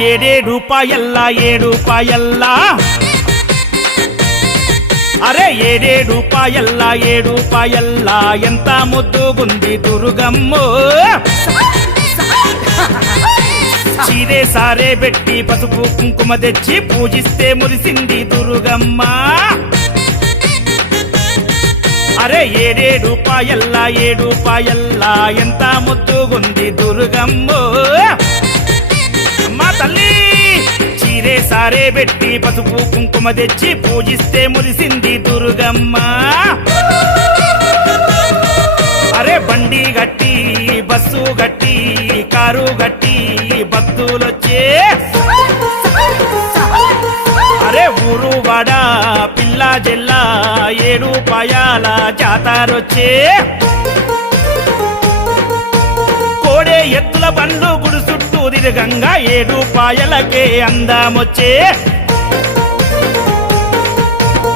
రూపాయల్లా 7 రూపాయల్లా అరే 7 రూపాయల్లా 7 రూపాయల్లా ఎంత ముద్దుగుంది దుర్గమ్మో చీరే సారే పెట్టి పసుపు కుంకుమ తెచ్చి పూజిస్తే మురిసింది దుర్గమ్మ అరే 7 రూపాయల్లా 7 రూపాయల్లా ఎంత ముద్దుగుంది దుర్గమ్మో అమ్మా తల్లి చీరే సారే పెట్టి పసుపు కుంకుమ తెచ్చి పూజిస్తే మురిసింది దుర్గమ్మ అరే బండి గట్టి బస్సు గట్టి కారు గట్టి భక్తులొచ్చే అరే ఊరు వాడ పిల్ల జెల్లా 7 రూపాయల జాతరొచ్చే కోడే ఎత్తుల బండ్లు గుడి చుట్టూ తిరగంగా 7 రూపాయలకే అందమొచ్చే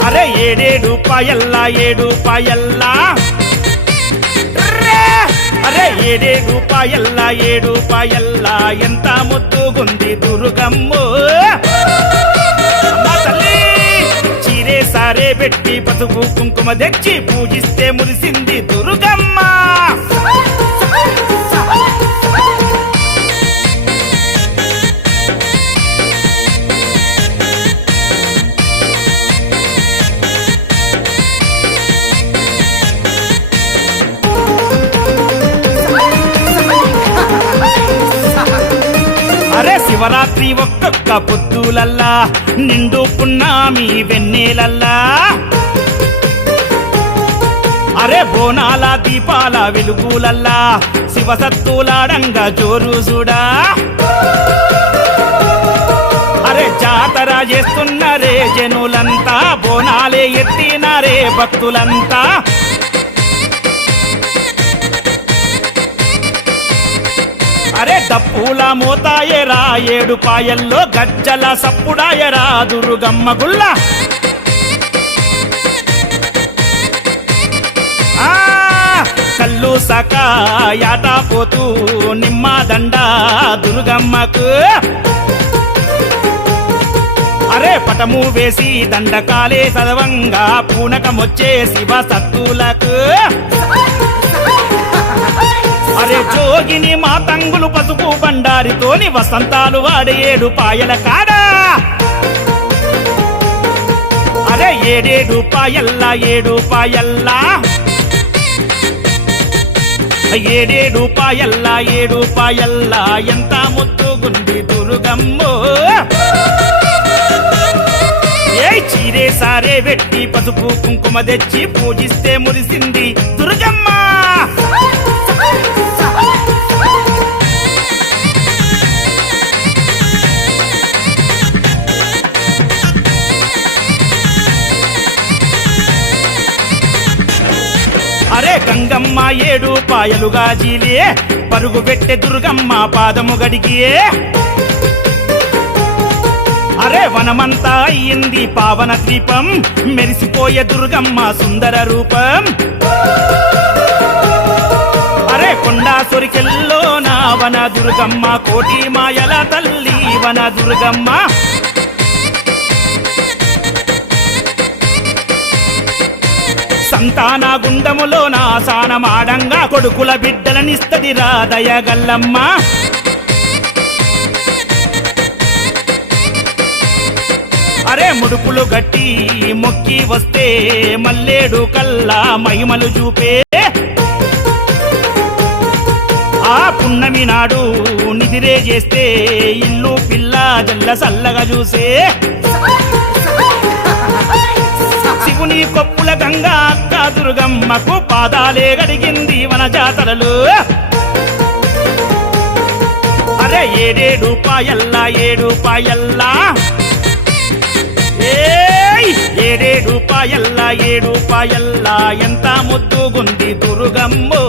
అరే 7 రూపాయల్లా 7 రూపాయల్లా అరే 7 రూపాయల్లా 7 రూపాయల్లా ఎంత ముద్దుగుంది దుర్గమ్మో అమ్మా తల్లి చీరే సారే పెట్టి పసుపు కుంకుమ తెచ్చి పూజిస్తే మురిసింది దుర్గమ్మ అరే శివరాత్రి ఒక్కొక్క పొద్దులల్లా నిండు పున్నామి వెన్నెలల్లా అరే బోనాల దీపాల వెలుగులల్లా శివసత్తులాడంగా జోరు చూడా అరే జాతర చేస్తున్నారే జనులంతా బోనాలే ఎత్తినారే భక్తులంతా అరే డప్పుల మోతాయరా 7 రూపాయల్లో గజ్జల సప్పుడాయరా దుర్గమ్మ గుల్ల కల్లు సక యాటా పోతూ నిమ్మ దండ దుర్గమ్మకు అరే పటము వేసి దండకాలే చదవంగా పూనకమొచ్చే శివ సత్తులకు అరే జోగిని మా తంగులు పసుపు బండారితోని వసంతాలు వాడే 7 రూపాయల కాడా అరే 7 రూపాయల్లా 7 రూపాయల్లా 7 రూపాయల్లా 7 రూపాయల్లా ఎంత ముద్దుగుంది దుర్గమ్మో ఏ చీరే సారే పెట్టి పసుపు కుంకుమ తెచ్చి పూజిస్తే మురిసింది దుర్గమ్మ అరే గంగమ్మ 7 రూపాయలుగా జీలే పరుగు పెట్టే దుర్గమ్మ పాదము గడిగియే అరే వనమంతా అయ్యింది పావన ద్వీపం మెరిసిపోయే దుర్గమ్మ సుందర రూపం అరే కొండా సొరికెల్లో నా వన దుర్గమ్మ కోటి మాయల తల్లి వన దుర్గమ్మ సంతాన గుండములో నా సానమాడంగా కొడుకుల బిడ్డలనిస్తది రాదయగల్లమ్మ అరే ముడుపులు గట్టి మొక్కి వస్తే మల్లేడు కల్లా మహిమలు చూపే ఆ పున్నమి నాడు నిదిరే చేస్తే ఇల్లు పిల్ల జల్ల సల్లగా చూసే శివుని కొప్పుల గంగా అక్క దుర్గమ్మకు పాదాలే గడిగింది వన జాతరలు అరే 7 రూపాయల్లా 7 రూపాయల్లా 7 రూపాయల్లా 7 రూపాయల్లా ఎంత ముద్దుగుంది దుర్గమ్మో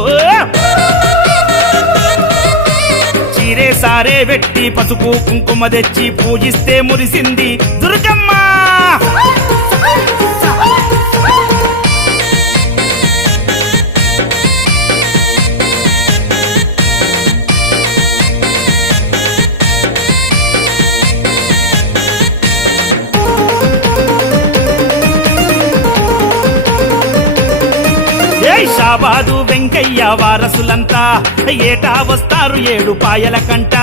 చీరే సారే పెట్టి పసుపు కుంకుమ తెచ్చి పూజిస్తే మురిసింది దుర్గమ్మ షాబాదు వెంకయ్య వారసులంతా ఏటా వస్తారు 7 పాయల కంట.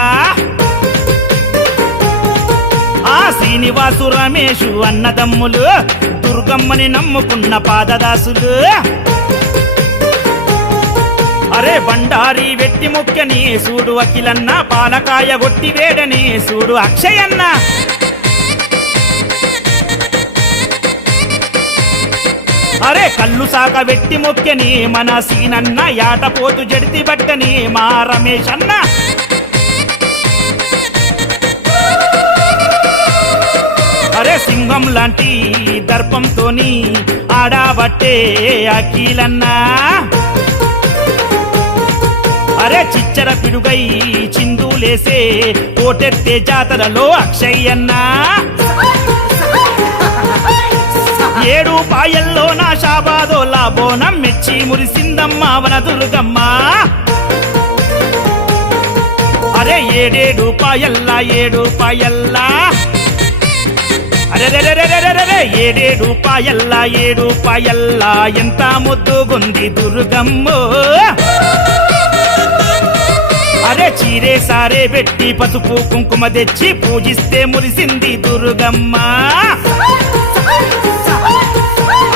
ఆ శ్రీనివాసు రమేషు అన్నదమ్ములు దుర్గమ్మని నమ్ముకున్న పాదదాసులు. అరే బండారి వెట్టి ముఖ్యని సూడు అఖిలన్న, పాలకాయ గొట్టి వేడని సూడు అక్షయన్న. అరే కళ్ళు సాక వెట్టి మొక్కెని మన సీనన్న, యాటపోతు జడితి బట్టని మా రమేష్ అన్న. అరే సింహం లాంటి దర్పంతోని ఆడాబట్టే అఖిలన్నా. అరే చిచ్చర పిడుగై చిందులేసే కోటెత్తే జాతరలో అక్షయన్నా. 7 పాయల్లో నా షాబాదోలా బోనం మెచ్చి మురిసిందమ్మ వన దుర్గమ్మ. అరే 7 పాయల్లా 7 పాయల్లా, అరే 7 పాయల్లా 7 పాయల్లా, ఎంత ముద్దుగుంది దుర్గమ్మ. అరే చీరే సారే పెట్టి పసుపు కుంకుమ తెచ్చి పూజిస్తే మురిసింది దుర్గమ్మ.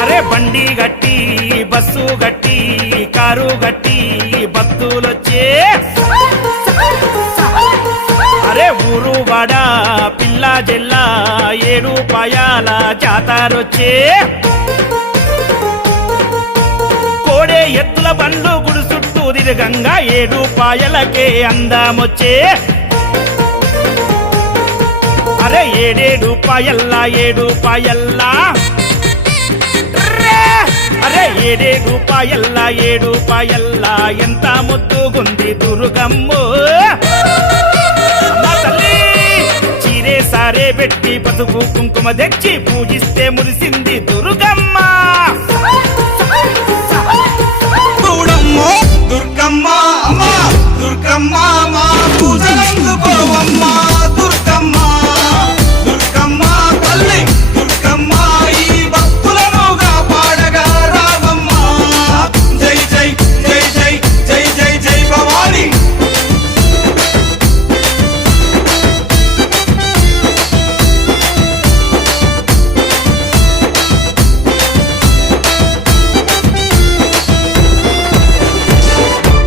అరే బండి గట్టి బస్సు గట్టి కారు గట్టి భక్తులొచ్చే. అరే ఊరు వాడ పిల్ల జెల్లా 7 పాయాల జాతరొచ్చే. కోడే ఎత్తుల బండ్లు గుడి చుట్టూ తిరగంగా 7 పాయలకే అందమొచ్చే. అరే 7 పాయల్లా 7 పాయల్లా, అరే 7 పాయల్లా 7 పాయల్లా, ఎంత ముద్దుగుంది దుర్గమ్మ. తల్లి చీరే సారే పెట్టి పసుపు కుంకుమ తెచ్చి పూజిస్తే మురిసింది దుర్గమ్మ. దుర్గమ్మ అమ్మా దుర్గమ్మ మా పూజలందుకోవమ్మ దుర్గమ్మ. దుర్గమ్మ తల్లి దుర్గమ్మ ఈ భక్తులనుగా పాడగా రావమ్మ. జై జై జై జై జై జై జై భవాని.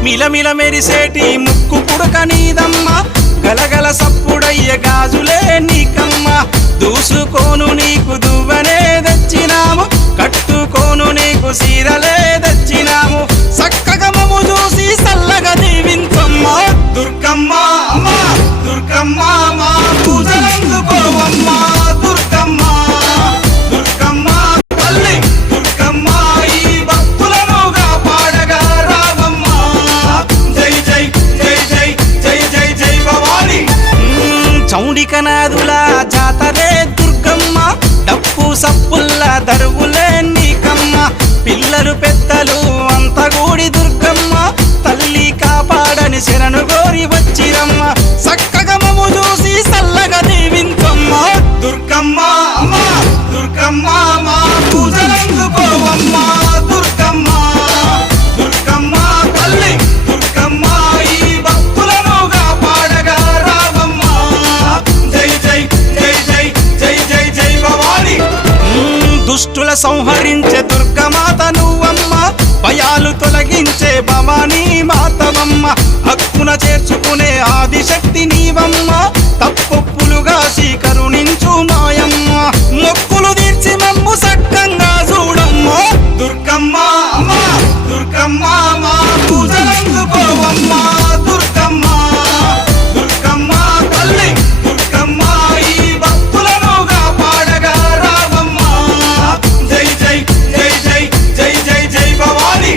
మిలమిల మెరిసేటి ముక్కు పుడక నీదమ్మ, గలగల సప్పుడయ్య గాజులే నీకమ్మ. దూసుకోను నీకు దువ్వనే తెచ్చినాము, కట్టుకోను నీకు సీరలే తెచ్చినాము. చక్కగా మమ్ము చూసి సల్లగా దీవించమ్మ దుర్గమ్మ అమ్మా దుర్గమ్మ మా పూజలందుకోవమ్మ దుర్గమ్మ. దుర్గమ్మ తల్లి దుర్గమ్మ ఈ భక్తులనుగా పాడగా రావమ్మ. జై జై జై జై జై జై జై భవాని. చౌడికనాదుల జాతరే దుర్గమ్మ, డప్పు సప్పుల్ల దరువులే నీకమ్మ. పిల్లలు పెద్దలు అంత గూడి దుర్గమ్మ, తల్లి కాపాడని శరణు గోరి వచ్చిరమ్మ. చక్కగా మమ్ము చూసి సల్లగా దీవించమ్మ దుర్గమ్మ అమ్మా దుర్గమ్మ మా పూజలందుకోవమ్మ దుర్గమ్మ. దుర్గమ్మ తల్లి దుర్గమ్మ ఈ భక్తులనుగా పాడగా రావమ్మ. జై జై జై జై జై జై జై భవాని. దుష్టుల సంహరించే దుర్గమాత నువ్వమ్మ, భయాలు తొలగించే భవానీ మాతవమ్మ. హక్కున చేర్చుకునే ఆదిశక్తి నీవమ్మ, తప్పొప్పులుగా కరుణించు మాయమ్మ. మొక్కులు తీర్చి మమ్ము సక్కంగా చూడమ్మ దుర్గమ్మ అమ్మా దుర్గమ్మ మా పూజలందుకోవమ్మ దుర్గమ్మ. దుర్గమ్మ తల్లి దుర్గమ్మ ఈ భక్తులనుగా పాడగా రావమ్మ. జై జై జై జై జై జై జై భవాని.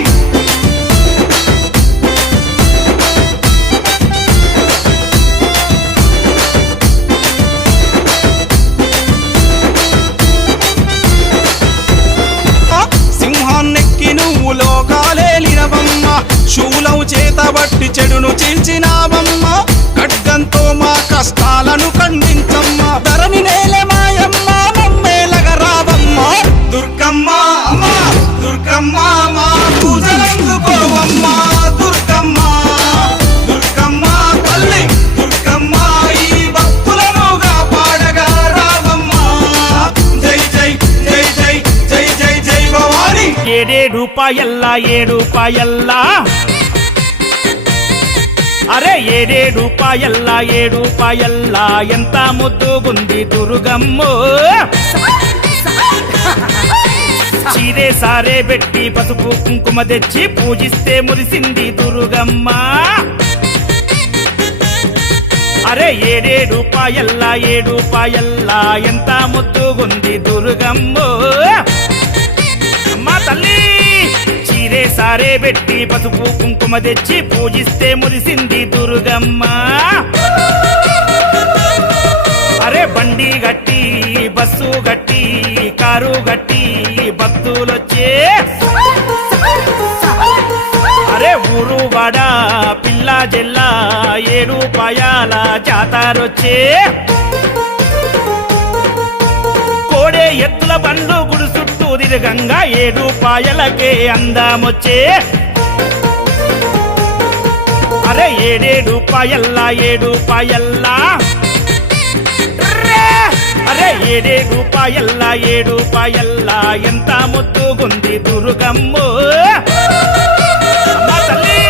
సింహాన్నెక్కి నువ్వు లోకాలేలినవమ్మ, రూపాయల్లా 7 రూపాయల్లా అరే 7 రూపాయల్లా 7 రూపాయల్లా ఎంత ముద్దుగుంది దుర్గమ్మో చీరే సారే పెట్టి పసుపు కుంకుమ తెచ్చి పూజిస్తే మురిసింది దుర్గమ్మ అరే 7 రూపాయల్లా 7 రూపాయల్లా ఎంత ముద్దుగుంది దుర్గమ్మో అమ్మా తల్లి చీరే సారే పెట్టి పసుపు కుంకుమ తెచ్చి పూజిస్తే మురిసింది దుర్గమ్మ అరే బండి గట్టి బస్సు గట్టి కారు గట్టి భక్తులొచ్చే అరే ఊరు వాడ పిల్ల జెల్లా 7 రూపాయల జాతరొచ్చే కోడే ఎద్దుల బండ్లు గుడి చుట్టూ తిరగంగా 7 రూపాయలకే అందమొచ్చే అరే 7 రూపాయల్లా 7 రూపాయల్లా అరే 7 రూపాయల్లా 7 రూపాయల్లా ఎంత ముద్దుగుంది దుర్గమ్మో అమ్మా తల్లి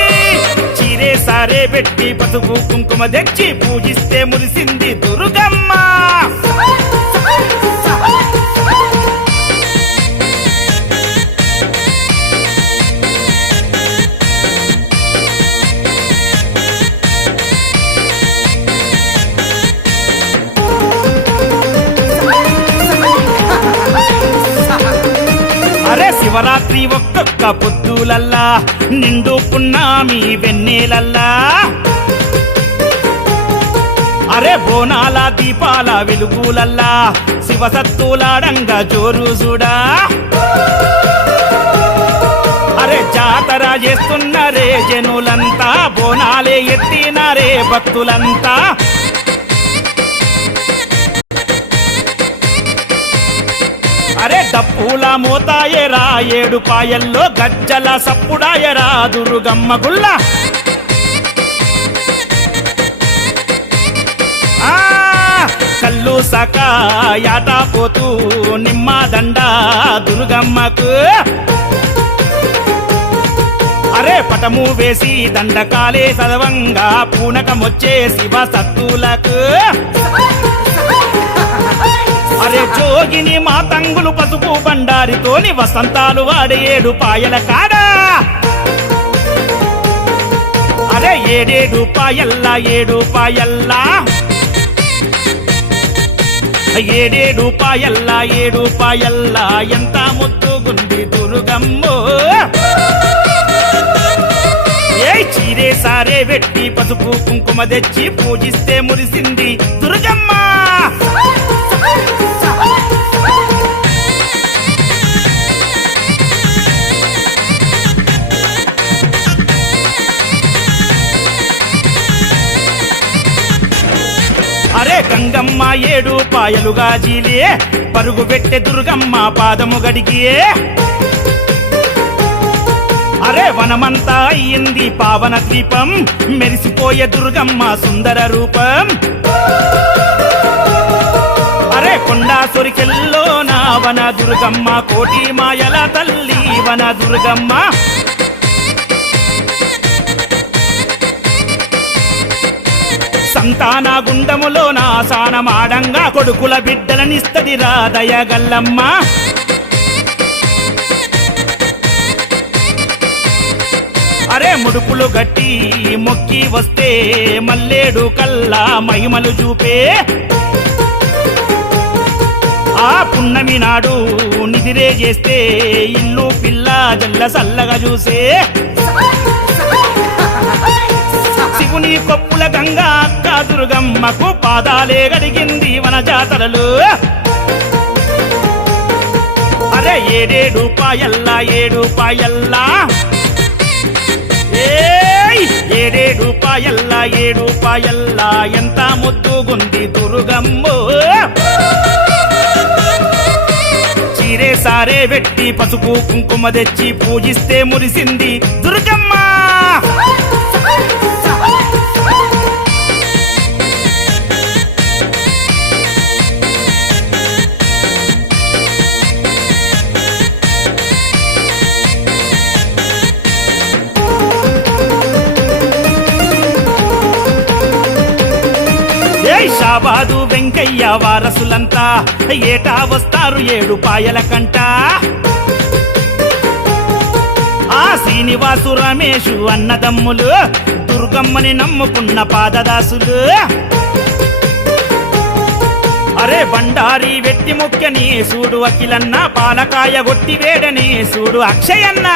చీరే సారే పెట్టి పసుపు కుంకుమ తెచ్చి పూజిస్తే మురిసింది దుర్గమ్మ అరే శివరాత్రి ఒక్కొక్క పొద్దులల్లా నిండు పున్నామి వెన్నెలల్లా అరే బోనాల దీపాల వెలుగులల్లా శివసత్తులాడంగా జోరు చూడా అరే జాతర చేస్తున్నారే జనులంతా బోనాలే ఎత్తినారే భక్తులంతా అరే డప్పుల మోతాయరా 7 రూపాయల్లో గజ్జల సప్పుడాయరా దుర్గమ్మ గుల్ల కల్లు సక యాట పోతూ నిమ్మ దండ దుర్గమ్మకు అరే పటము వేసి దండకాలే చదవంగా పూనకమొచ్చే శివ సత్తులకు అరే జోగిని మా తంగులు పసుపు బండారితోని వసంతాలు వాడే 7 రూపాయల కాడా అరే 7 రూపాయల్లా 7 రూపాయల్లా 7 రూపాయల్లా 7 రూపాయల్లా ఎంత ముద్దుగుంది దుర్గమ్మో ఏ చీరే సారే పెట్టి పసుపు కుంకుమ తెచ్చి పూజిస్తే మురిసింది దుర్గమ్మ అరే గంగమ్మ 7 రూపాయలుగా జీలే పరుగు పెట్టే దుర్గమ్మ పాదము గడిగియే అరే వనమంతా అయ్యింది పావన ద్వీపం మెరిసిపోయే దుర్గమ్మ సుందర రూపం అరే కొండా సొరికెల్లో నా వన దుర్గమ్మ కోటి మాయల తల్లి వన దుర్గమ్మ సంతాన గుండములో నా సానమాడంగా కొడుకుల బిడ్డలనిస్తది రాదయగల్లమ్మ అరే ముడుపులు గట్టి మొక్కి వస్తే మల్లేడు కల్లా మహిమలు చూపే ఆ పున్నమి నాడు నిదిరే చేస్తే ఇల్లు పిల్ల జల్ల సల్లగా చూసే శివుని కొప్పుల గంగా అక్క దుర్గమ్మకు పాదాలే గడిగింది వన జాతరలు అరే 7 రూపాయల్లా 7 రూపాయల్లా 7 రూపాయల్లా 7 రూపాయల్లా ఎంత ముద్దుగుంది దుర్గమ్మో చీరే సారే పెట్టి పసుపు కుంకుమ తెచ్చి పూజిస్తే మురిసింది దుర్గమ్మ జై షాబాదు వెంకయ్య వారసులంతా ఏటా వస్తారు 7 పాయల కంట ఆ శ్రీనివాసు రమేషు అన్నదమ్ములు దుర్గమ్మని నమ్ముకున్న పాదదాసులు అరే బండారి వెట్టి ముఖ్యని సూడు అఖిలన్న పాలకాయ గొట్టి వేడని సూడు అక్షయన్న